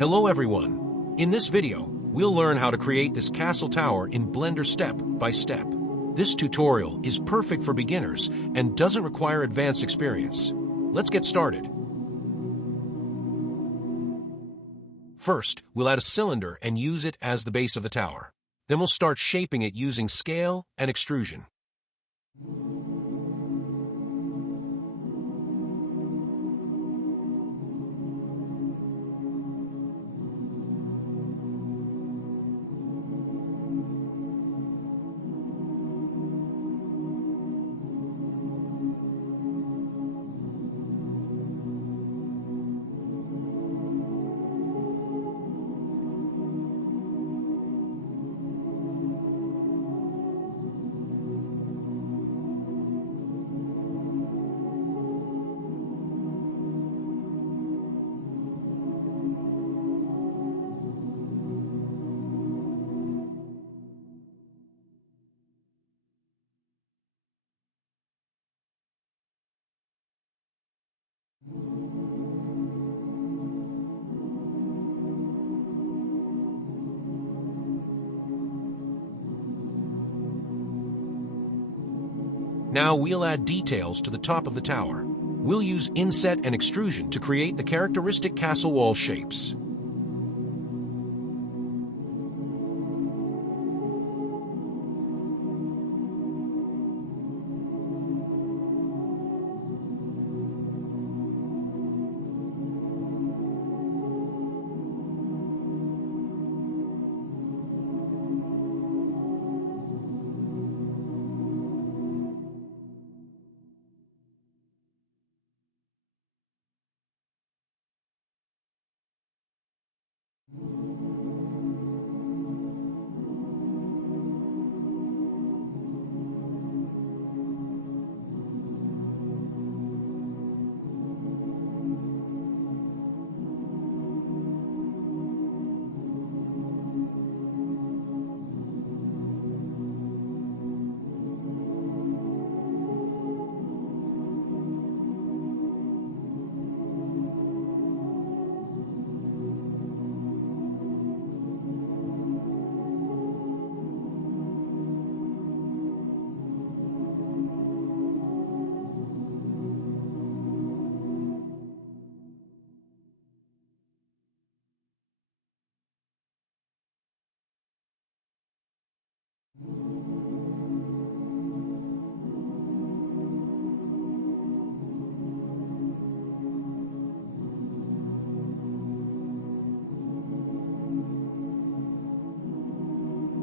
Hello everyone. In this video, we'll learn how to create this castle tower in Blender step by step. This tutorial is perfect for beginners and doesn't require advanced experience. Let's get started. First, we'll add a cylinder and use it as the base of the tower. Then we'll start shaping it using scale and extrusion. Now we'll add details to the top of the tower. We'll use inset and extrusion to create the characteristic castle wall shapes.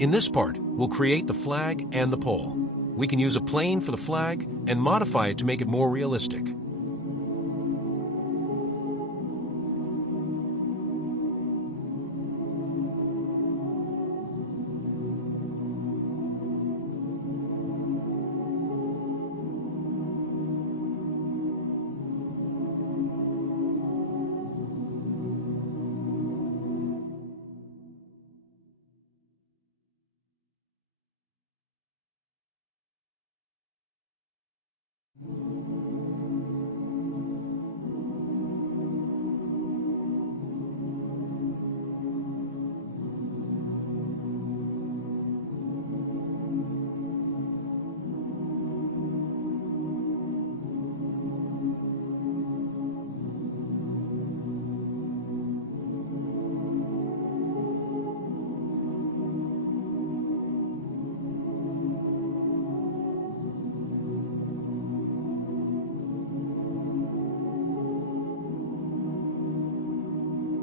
In this part, we'll create the flag and the pole. We can use a plane for the flag and modify it to make it more realistic.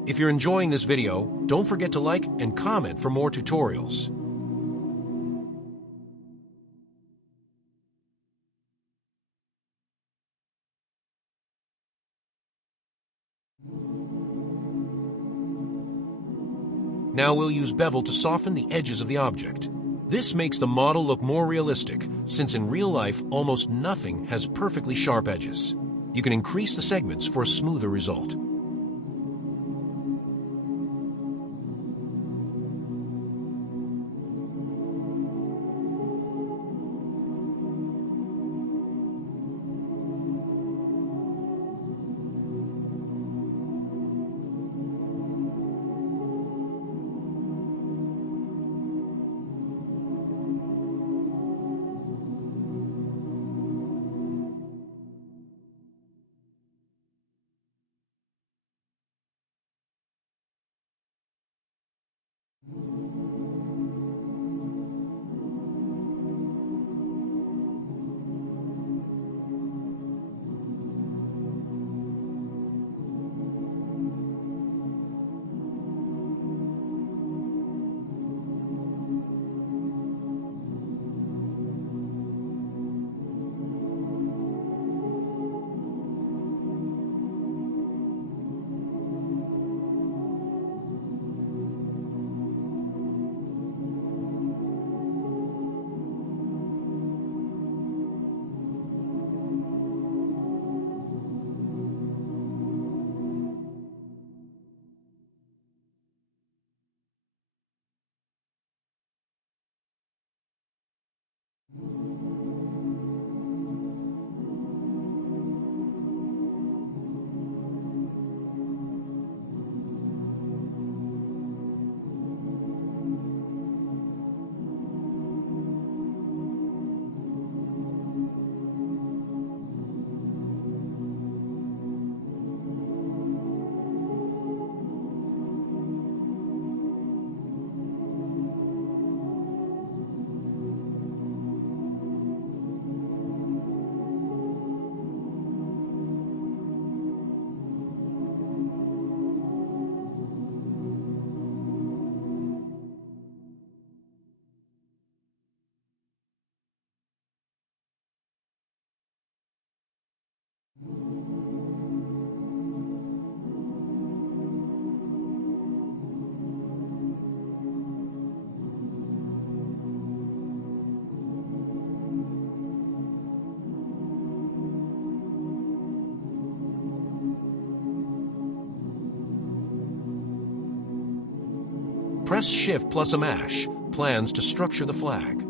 If you're enjoying this video, don't forget to like and comment for more tutorials. Now we'll use bevel to soften the edges of the object. This makes the model look more realistic, since in real life almost nothing has perfectly sharp edges. You can increase the segments for a smoother result. Press Shift plus a mash, plans to structure the flag.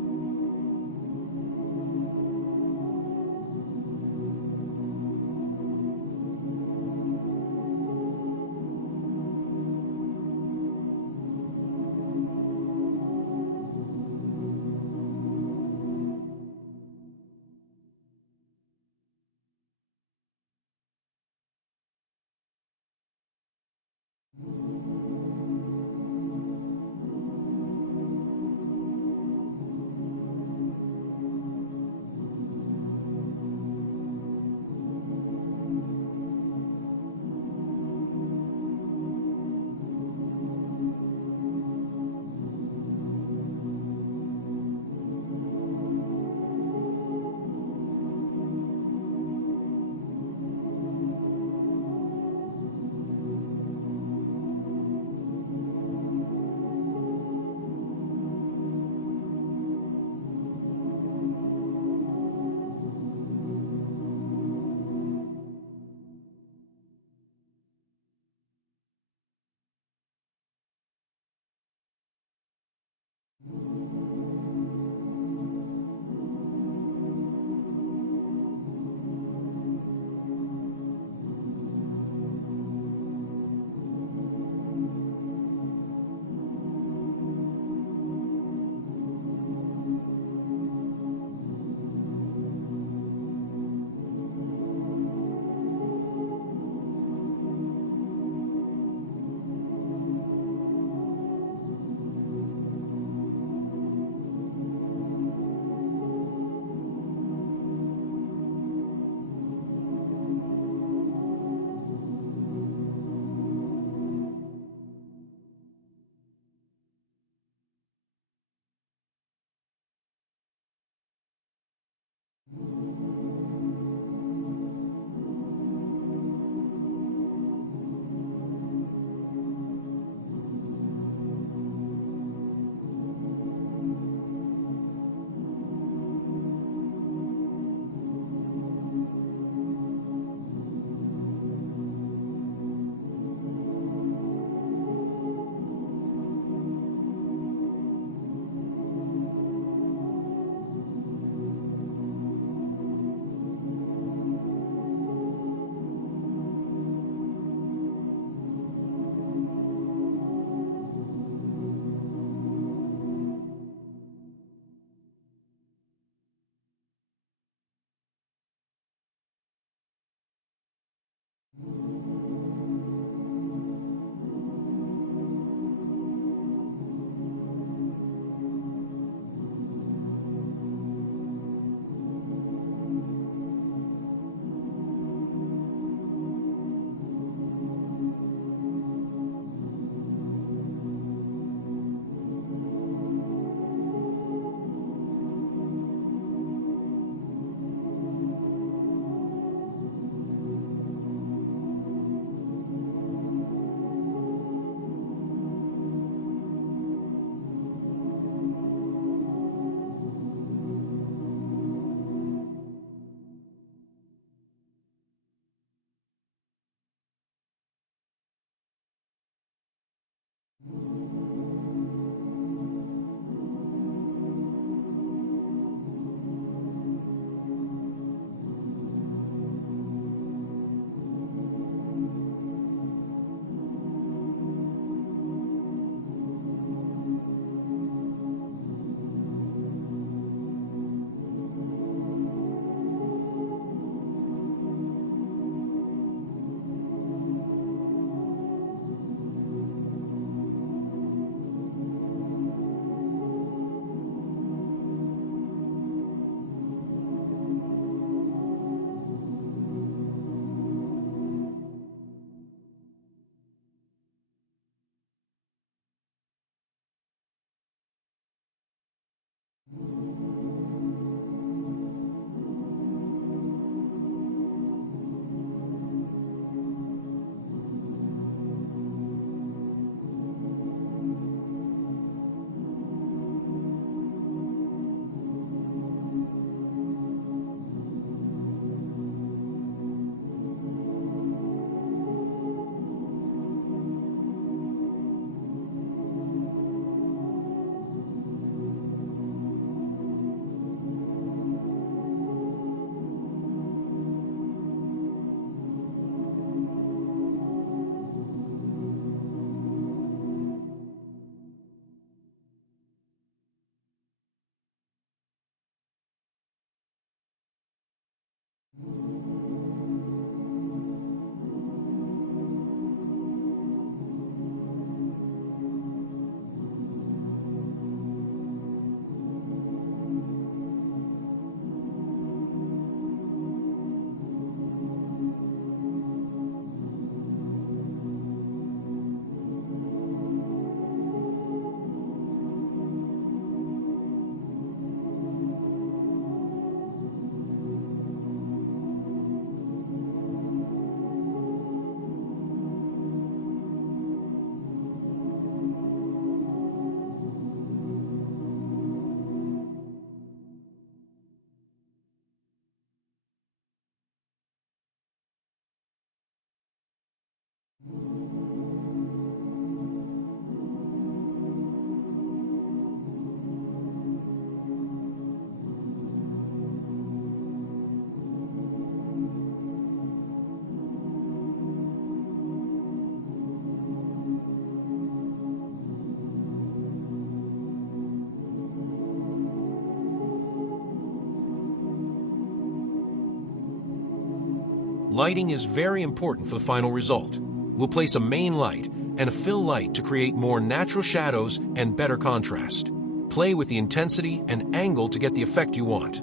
Lighting is very important for the final result. We'll place a main light and a fill light to create more natural shadows and better contrast. Play with the intensity and angle to get the effect you want.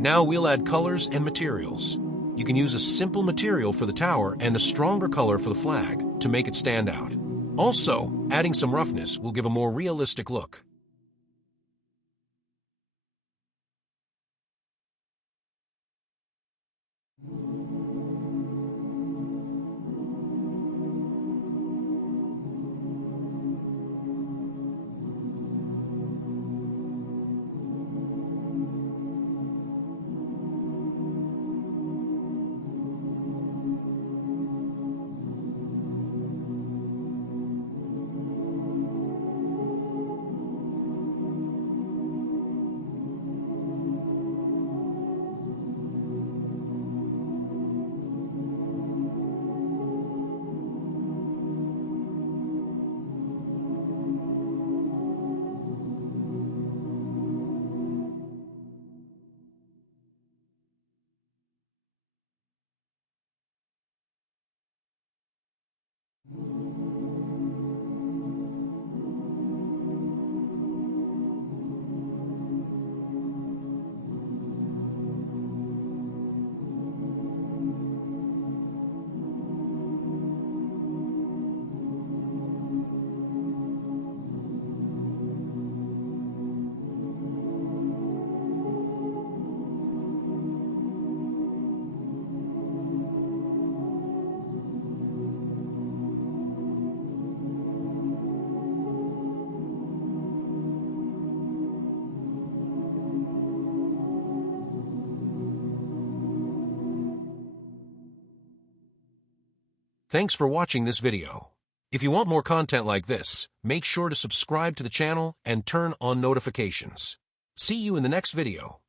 Now we'll add colors and materials. You can use a simple material for the tower and a stronger color for the flag to make it stand out. Also, adding some roughness will give a more realistic look. Thanks for watching this video. If you want more content like this, make sure to subscribe to the channel and turn on notifications. See you in the next video.